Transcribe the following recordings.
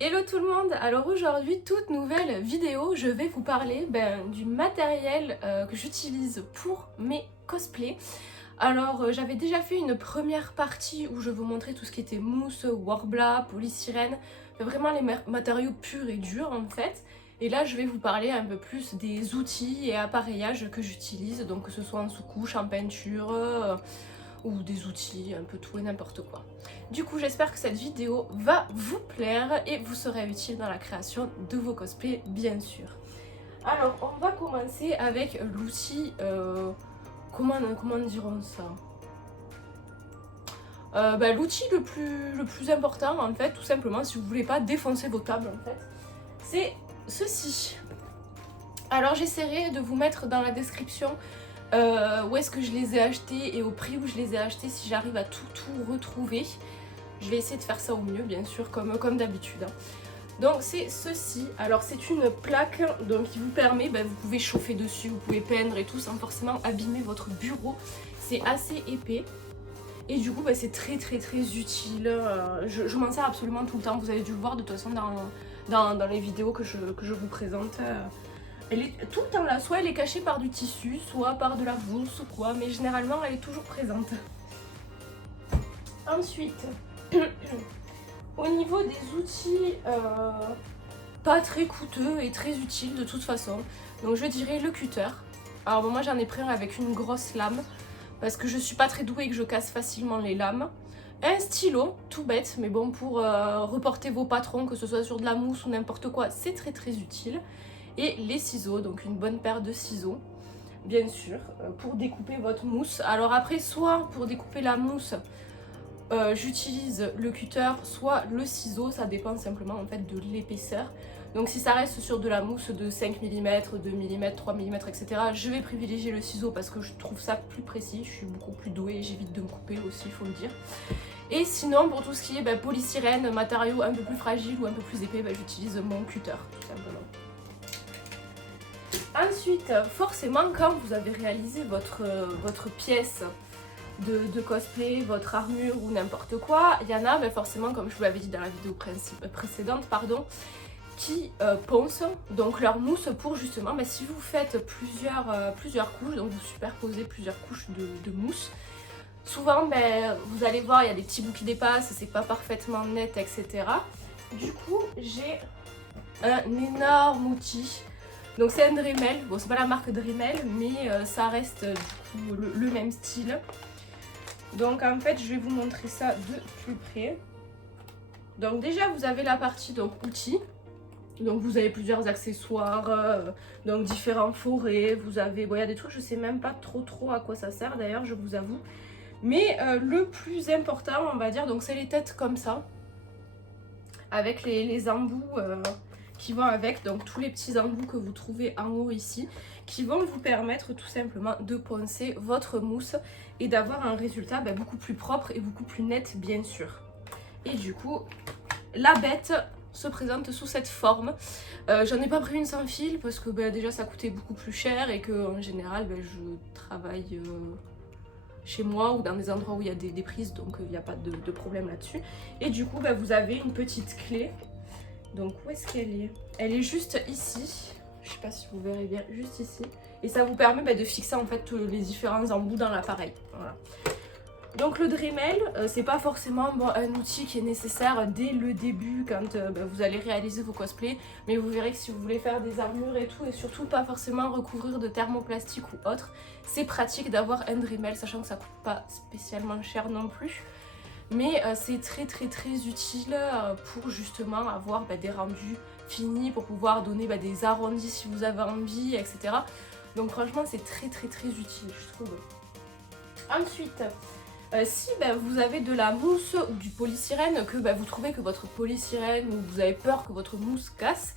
Hello tout le monde. Alors aujourd'hui, toute nouvelle vidéo, je vais vous parler du matériel que j'utilise pour mes cosplays. Alors j'avais déjà fait une première partie où je vous montrais tout ce qui était mousse, Worbla, polystyrène, vraiment les matériaux purs et durs en fait. Et là je vais vous parler un peu plus des outils et appareillages que j'utilise, donc que ce soit en sous-couche, en peinture, ou des outils, un peu tout et n'importe quoi. Du coup, j'espère que cette vidéo va vous plaire et vous sera utile dans la création de vos cosplays, bien sûr. Alors, on va commencer avec l'outil... comment dirons ça l'outil le plus important, en fait, tout simplement, si vous voulez pas défoncer vos tables, en fait, c'est ceci. Alors, j'essaierai de vous mettre dans la description où est-ce que je les ai achetés et au prix où je les ai achetés si j'arrive à tout retrouver. Je vais essayer de faire ça au mieux, bien sûr, comme d'habitude. Donc c'est ceci. Alors c'est une plaque donc, qui vous permet, vous pouvez chauffer dessus, vous pouvez peindre et tout sans forcément abîmer votre bureau. C'est assez épais. Et du coup c'est très utile. Je m'en sers absolument tout le temps. Vous avez dû le voir de toute façon dans les vidéos que je vous présente. Elle est tout le temps là, soit elle est cachée par du tissu, soit par de la mousse ou quoi, mais généralement elle est toujours présente. Ensuite, au niveau des outils, pas très coûteux et très utiles de toute façon, donc je dirais le cutter. Alors bon, moi j'en ai pris un avec une grosse lame, parce que je suis pas très douée et que je casse facilement les lames. Un stylo, tout bête, mais bon pour reporter vos patrons, que ce soit sur de la mousse ou n'importe quoi, c'est très utile. Et les ciseaux, donc une bonne paire de ciseaux, bien sûr, pour découper votre mousse. Alors après, soit pour découper la mousse, j'utilise le cutter, soit le ciseau, ça dépend simplement en fait de l'épaisseur. Donc si ça reste sur de la mousse de 5 mm, 2 mm, 3 mm, etc., je vais privilégier le ciseau parce que je trouve ça plus précis, je suis beaucoup plus douée et j'évite de me couper aussi, il faut le dire. Et sinon, pour tout ce qui est polystyrène, matériaux un peu plus fragiles ou un peu plus épais, j'utilise mon cutter, tout simplement. Ensuite, forcément, quand vous avez réalisé votre pièce de cosplay, votre armure ou n'importe quoi, il y en a forcément, comme je vous l'avais dit dans la vidéo précédente, qui poncent donc leur mousse pour justement, si vous faites plusieurs couches, donc vous superposez plusieurs couches de mousse, souvent vous allez voir, il y a des petits bouts qui dépassent, c'est pas parfaitement net, etc. Du coup, j'ai un énorme outil. Donc c'est un Dremel, bon c'est pas la marque Dremel, mais ça reste du coup le même style. Donc en fait je vais vous montrer ça de plus près. Donc déjà vous avez la partie donc outils. Donc vous avez plusieurs accessoires, donc différents forêts, vous avez, bon il y a des trucs je sais même pas trop à quoi ça sert d'ailleurs, je vous avoue. Mais le plus important on va dire, donc c'est les têtes comme ça, avec les embouts qui vont avec, donc tous les petits embouts que vous trouvez en haut ici, qui vont vous permettre tout simplement de poncer votre mousse et d'avoir un résultat beaucoup plus propre et beaucoup plus net bien sûr. Et du coup, la bête se présente sous cette forme. J'en ai pas pris une sans fil parce que déjà ça coûtait beaucoup plus cher et que en général je travaille chez moi ou dans des endroits où il y a des prises, donc il n'y a pas de problème là-dessus. Et du coup vous avez une petite clé. Donc où est-ce qu'elle est? Elle est juste ici, je sais pas si vous verrez bien, juste ici. Et ça vous permet de fixer en fait les différents embouts dans l'appareil. Voilà. Donc le Dremel, c'est pas forcément un outil qui est nécessaire dès le début quand vous allez réaliser vos cosplays. Mais vous verrez que si vous voulez faire des armures et tout, et surtout pas forcément recouvrir de thermoplastique ou autre, c'est pratique d'avoir un Dremel, sachant que ça coûte pas spécialement cher non plus. Mais c'est très utile pour justement avoir des rendus finis, pour pouvoir donner des arrondis si vous avez envie, etc. Donc franchement c'est très utile je trouve. Ensuite, si vous avez de la mousse ou du polystyrène, que vous trouvez que votre polystyrène ou vous avez peur que votre mousse casse,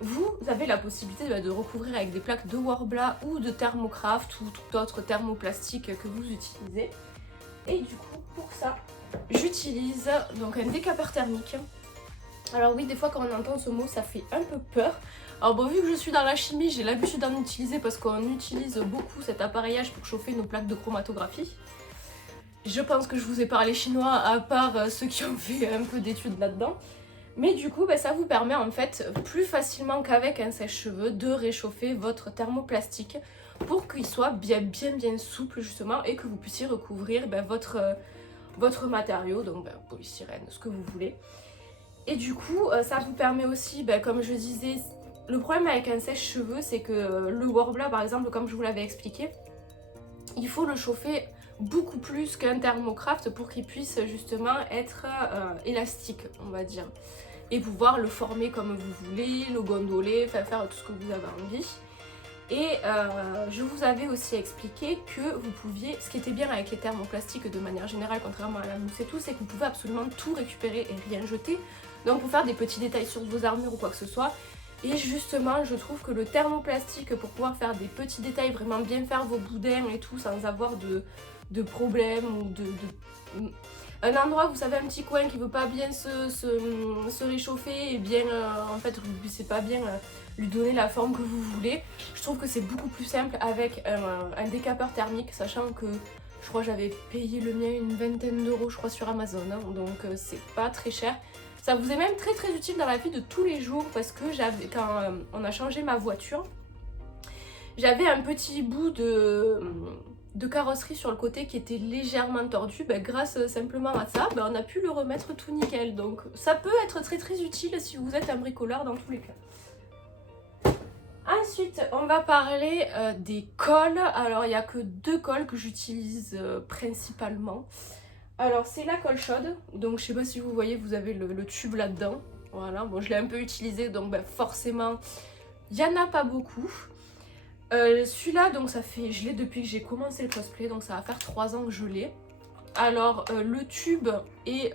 vous avez la possibilité de recouvrir avec des plaques de Worbla ou de Thermocraft ou tout autre thermoplastique que vous utilisez. Et du coup pour ça, j'utilise donc un décapeur thermique. Alors oui, des fois quand on entend ce mot ça fait un peu peur. Alors bon, vu que je suis dans la chimie, j'ai l'habitude d'en utiliser parce qu'on utilise beaucoup cet appareillage pour chauffer nos plaques de chromatographie. Je pense que je vous ai parlé chinois à part ceux qui ont fait un peu d'études là-dedans. Mais du coup, ça vous permet en fait plus facilement qu'avec un sèche-cheveux de réchauffer votre thermoplastique pour qu'il soit bien souple justement et que vous puissiez recouvrir votre matériau, donc polystyrène, ce que vous voulez. Et du coup, ça vous permet aussi, comme je disais, le problème avec un sèche-cheveux, c'est que le Worbla, par exemple, comme je vous l'avais expliqué, il faut le chauffer beaucoup plus qu'un thermocraft pour qu'il puisse justement être élastique, on va dire. Et pouvoir le former comme vous voulez, le gondoler, faire tout ce que vous avez envie. Et je vous avais aussi expliqué que vous pouviez, ce qui était bien avec les thermoplastiques de manière générale, contrairement à la mousse et tout, c'est que vous pouvez absolument tout récupérer et rien jeter. Donc pour faire des petits détails sur vos armures ou quoi que ce soit. Et justement, je trouve que le thermoplastique, pour pouvoir faire des petits détails, vraiment bien faire vos boudins et tout, sans avoir de problème ou un endroit, vous savez, un petit coin qui veut pas bien se réchauffer et bien, en fait, vous ne puissiez pas bien lui donner la forme que vous voulez. Je trouve que c'est beaucoup plus simple avec un décapeur thermique, sachant que je crois que j'avais payé le mien une vingtaine d'euros, je crois, sur Amazon, hein, donc c'est pas très cher. Ça vous est même très utile dans la vie de tous les jours parce que quand on a changé ma voiture, j'avais un petit bout de carrosserie sur le côté qui était légèrement tordu. Grâce simplement à ça, on a pu le remettre tout nickel. Donc ça peut être très utile si vous êtes un bricoleur dans tous les cas. Ensuite, on va parler des cols. Alors il n'y a que 2 cols que j'utilise principalement. Alors c'est la colle chaude, donc je sais pas si vous voyez, vous avez le tube là-dedans. Voilà, bon je l'ai un peu utilisé, donc forcément il n'y en a pas beaucoup. Celui-là, donc je l'ai depuis que j'ai commencé le cosplay, donc ça va faire 3 ans que je l'ai. Alors le tube est,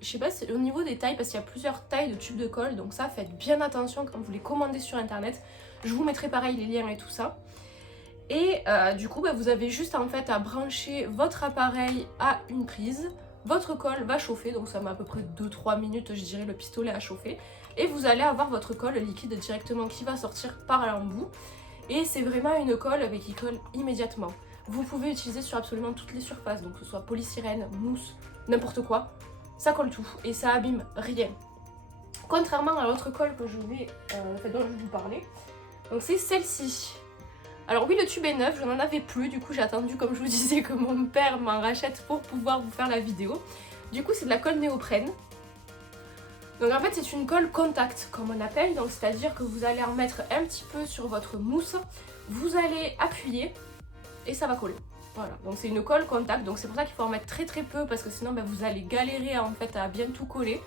je sais pas, c'est au niveau des tailles, parce qu'il y a plusieurs tailles de tubes de colle, donc ça faites bien attention quand vous les commandez sur internet. Je vous mettrai pareil les liens et tout ça. Et du coup, vous avez juste en fait à brancher votre appareil à une prise. Votre colle va chauffer, donc ça met à peu près 2-3 minutes, je dirais, le pistolet à chauffer. Et vous allez avoir votre colle liquide directement qui va sortir par l'embout. Et c'est vraiment une colle qui colle immédiatement. Vous pouvez utiliser sur absolument toutes les surfaces, donc que ce soit polystyrène, mousse, n'importe quoi. Ça colle tout et ça abîme rien. Contrairement à l'autre colle que dont je vais vous parler. Donc c'est celle-ci. Alors oui, le tube est neuf, je n'en avais plus, du coup j'ai attendu, comme je vous disais, que mon père m'en rachète pour pouvoir vous faire la vidéo. Du coup c'est de la colle néoprène. Donc en fait c'est une colle contact, comme on appelle, donc c'est-à-dire que vous allez en mettre un petit peu sur votre mousse, vous allez appuyer et ça va coller. Voilà, donc c'est une colle contact, donc c'est pour ça qu'il faut en mettre très peu, parce que sinon vous allez galérer en fait à bien tout coller.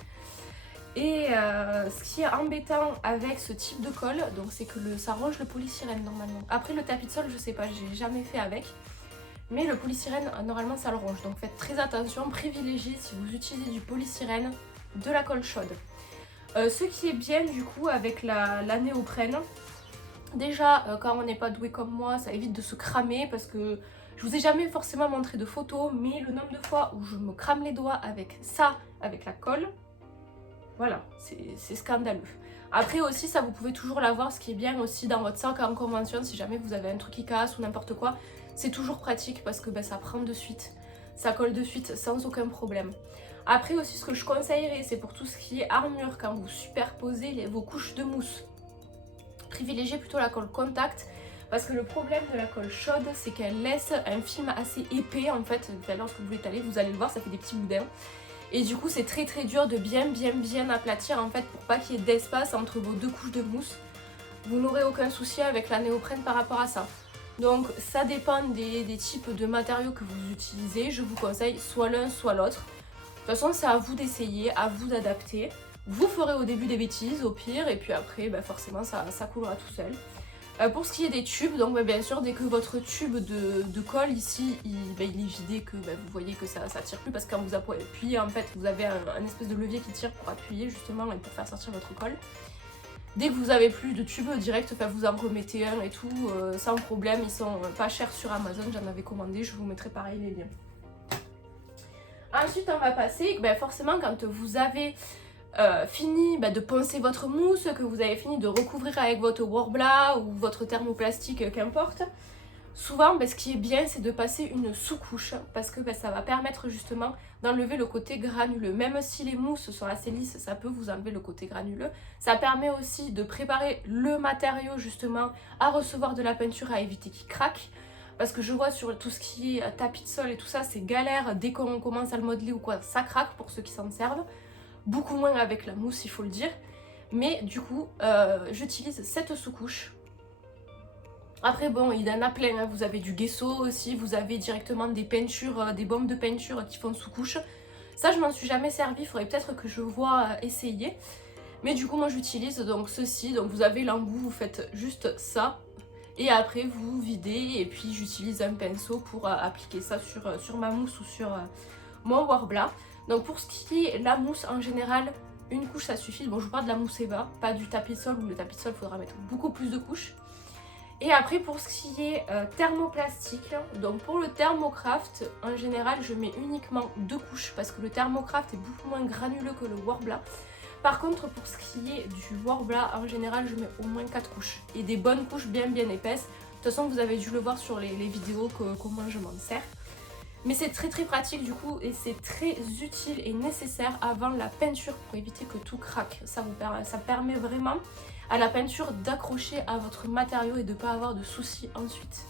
Et ce qui est embêtant avec ce type de colle, donc c'est que ça ronge le polystyrène normalement. Après le tapis de sol, je sais pas, j'ai jamais fait avec. Mais le polystyrène, normalement ça le ronge. Donc faites très attention, privilégiez si vous utilisez du polystyrène, de la colle chaude. Ce qui est bien du coup avec la néoprène, déjà quand on n'est pas doué comme moi, ça évite de se cramer, parce que je vous ai jamais forcément montré de photos, mais le nombre de fois où je me crame les doigts avec ça, avec la colle, voilà, c'est scandaleux. Après aussi, ça vous pouvez toujours l'avoir, ce qui est bien aussi dans votre sac en convention, si jamais vous avez un truc qui casse ou n'importe quoi, c'est toujours pratique parce que ça prend de suite, ça colle de suite sans aucun problème. Après aussi, ce que je conseillerais, c'est pour tout ce qui est armure, quand vous superposez vos couches de mousse, privilégiez plutôt la colle contact, parce que le problème de la colle chaude, c'est qu'elle laisse un film assez épais en fait. Lorsque vous l'étalez, vous allez le voir, ça fait des petits boudins. Et du coup c'est très dur de bien aplatir en fait, pour pas qu'il y ait d'espace entre vos 2 couches de mousse. Vous n'aurez aucun souci avec la néoprène par rapport à ça. Donc ça dépend des types de matériaux que vous utilisez. Je vous conseille soit l'un soit l'autre. De toute façon c'est à vous d'essayer, à vous d'adapter. Vous ferez au début des bêtises au pire, et puis après forcément ça coulera tout seul. Pour ce qui est des tubes, donc bien sûr dès que votre tube de colle ici il est vidé, que vous voyez que ça tire plus, parce que quand vous appuyez en fait vous avez un espèce de levier qui tire pour appuyer justement et pour faire sortir votre colle. Dès que vous avez plus de tube direct, vous en remettez un et tout sans problème. Ils sont pas chers sur Amazon, j'en avais commandé, je vous mettrai pareil les liens. Ensuite on va passer, forcément quand vous avez fini de poncer votre mousse, que vous avez fini de recouvrir avec votre Worbla ou votre thermoplastique, qu'importe, Souvent, ce qui est bien, c'est de passer une sous-couche parce que ça va permettre justement d'enlever le côté granuleux. Même si les mousses sont assez lisses, ça peut vous enlever le côté granuleux. Ça permet aussi de préparer le matériau justement à recevoir de la peinture, à éviter qu'il craque. Parce que je vois sur tout ce qui est tapis de sol et tout ça, c'est galère. Dès qu'on commence à le modeler ou quoi, ça craque pour ceux qui s'en servent. Beaucoup moins avec la mousse, il faut le dire. Mais du coup, j'utilise cette sous-couche. Après bon, il y en a plein, hein. Vous avez du gesso aussi, vous avez directement des peintures, des bombes de peinture qui font sous-couche. Ça je m'en suis jamais servi, il faudrait peut-être que je vois essayer. Mais du coup moi j'utilise donc ceci, donc vous avez l'embout, vous faites juste ça. Et après vous videz et puis j'utilise un pinceau pour appliquer ça sur ma mousse ou sur mon Worbla. Donc pour ce qui est la mousse en général, une couche ça suffit. Bon je vous parle de la mousse Eva, pas du tapis de sol où le tapis de sol il faudra mettre beaucoup plus de couches. Et après pour ce qui est thermoplastique, donc pour le thermocraft, en général je mets uniquement 2 couches parce que le thermocraft est beaucoup moins granuleux que le Worbla. Par contre pour ce qui est du Worbla, en général je mets au moins 4 couches et des bonnes couches bien épaisses. De toute façon vous avez dû le voir sur les vidéos comment je m'en sers. Mais c'est très pratique du coup et c'est très utile et nécessaire avant la peinture pour éviter que tout craque. Ça permet vraiment à la peinture d'accrocher à votre matériau et de ne pas avoir de soucis ensuite.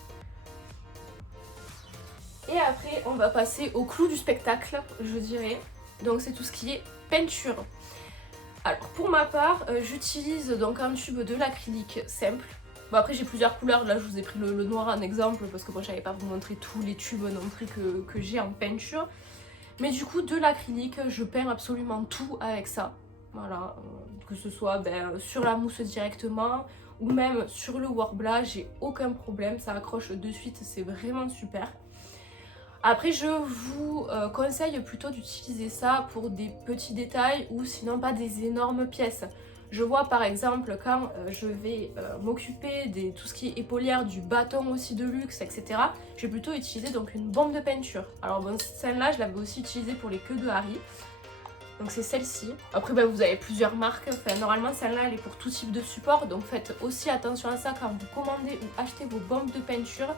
Et après on va passer au clou du spectacle, je dirais. Donc c'est tout ce qui est peinture. Alors pour ma part, j'utilise donc un tube de l'acrylique simple. Bon après j'ai plusieurs couleurs, là je vous ai pris le noir en exemple parce que moi j'avais pas vous montrer tous les tubes non plus que j'ai en peinture. Mais du coup de l'acrylique, je peins absolument tout avec ça. Voilà, que ce soit sur la mousse directement ou même sur le Worbla, j'ai aucun problème, ça accroche de suite, c'est vraiment super. Après je vous conseille plutôt d'utiliser ça pour des petits détails ou sinon pas des énormes pièces. Je vois par exemple quand je vais m'occuper de tout ce qui est épaulière, du bâton aussi de luxe, etc. Je vais plutôt utiliser donc une bombe de peinture. Alors bon, celle-là je l'avais aussi utilisée pour les queues de Harry. Donc c'est celle-ci. Après vous avez plusieurs marques. Enfin, normalement celle-là elle est pour tout type de support. Donc faites aussi attention à ça quand vous commandez ou achetez vos bombes de peinture.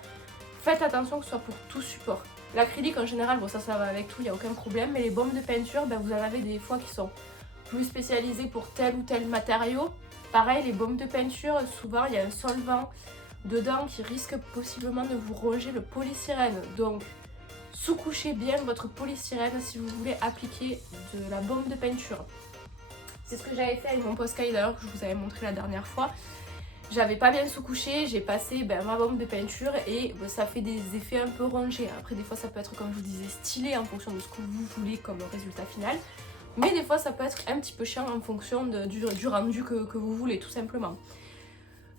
Faites attention que ce soit pour tout support. L'acrylique en général, bon ça va avec tout, il n'y a aucun problème. Mais les bombes de peinture, vous en avez des fois qui sont plus spécialisées pour tel ou tel matériau. Pareil, les bombes de peinture, souvent il y a un solvant dedans qui risque possiblement de vous ronger le polystyrène. Donc sous-couchez bien votre polystyrène si vous voulez appliquer de la bombe de peinture. C'est ce que j'avais fait avec mon Posca d'ailleurs que je vous avais montré la dernière fois. J'avais pas bien sous-couché, j'ai passé ma bombe de peinture et ça fait des effets un peu rongés. Après des fois ça peut être comme je vous disais stylé en fonction de ce que vous voulez comme résultat final. Mais des fois ça peut être un petit peu chiant en fonction du rendu que vous voulez tout simplement.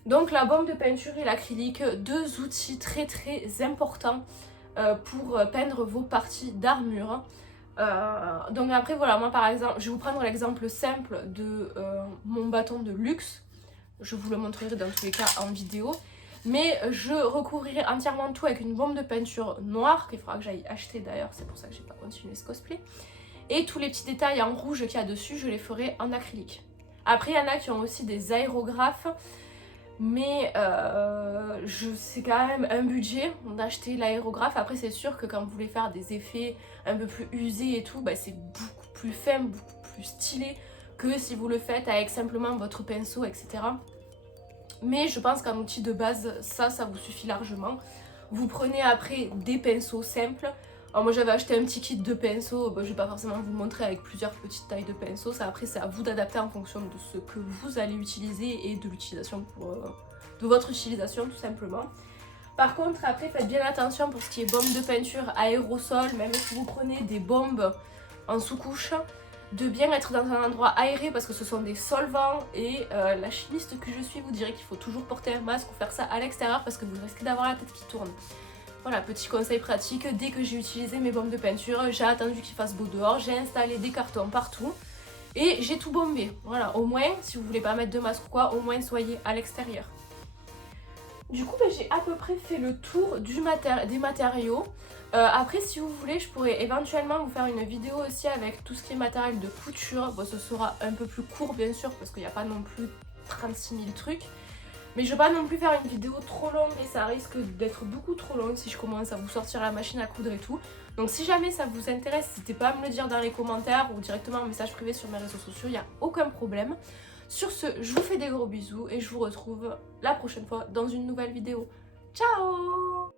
Donc la bombe de peinture et l'acrylique, deux outils très importants pour peindre vos parties d'armure. Donc après voilà, moi par exemple, je vais vous prendre l'exemple simple de mon bâton de luxe. Je vous le montrerai dans tous les cas en vidéo. Mais je recouvrirai entièrement tout avec une bombe de peinture noire, qu'il faudra que j'aille acheter d'ailleurs, c'est pour ça que j'ai pas continué ce cosplay. Et tous les petits détails en rouge qu'il y a dessus, je les ferai en acrylique. Après, il y en a qui ont aussi des aérographes, mais c'est quand même un budget d'acheter l'aérographe. Après, c'est sûr que quand vous voulez faire des effets un peu plus usés et tout, c'est beaucoup plus fin, beaucoup plus stylé que si vous le faites avec simplement votre pinceau, etc. Mais je pense qu'en outil de base, ça vous suffit largement. Vous prenez après des pinceaux simples. Alors moi j'avais acheté un petit kit de pinceaux, je vais pas forcément vous montrer avec plusieurs petites tailles de pinceaux. Ça après c'est à vous d'adapter en fonction de ce que vous allez utiliser et de l'utilisation de votre utilisation tout simplement. Par contre après faites bien attention pour ce qui est bombe de peinture, aérosol, même si vous prenez des bombes en sous-couche, de bien être dans un endroit aéré parce que ce sont des solvants et la chimiste que je suis vous dirait qu'il faut toujours porter un masque ou faire ça à l'extérieur parce que vous risquez d'avoir la tête qui tourne. Voilà, petit conseil pratique, dès que j'ai utilisé mes bombes de peinture, j'ai attendu qu'il fasse beau dehors, j'ai installé des cartons partout et j'ai tout bombé. Voilà, au moins, si vous voulez pas mettre de masque ou quoi, au moins soyez à l'extérieur. Du coup, j'ai à peu près fait le tour des matériaux. Après, si vous voulez, je pourrais éventuellement vous faire une vidéo aussi avec tout ce qui est matériel de couture. Bon, ce sera un peu plus court, bien sûr, parce qu'il n'y a pas non plus 36 000 trucs. Mais je vais pas non plus faire une vidéo trop longue et ça risque d'être beaucoup trop long si je commence à vous sortir la machine à coudre et tout. Donc si jamais ça vous intéresse, n'hésitez pas à me le dire dans les commentaires ou directement en message privé sur mes réseaux sociaux, il n'y a aucun problème. Sur ce, je vous fais des gros bisous et je vous retrouve la prochaine fois dans une nouvelle vidéo. Ciao!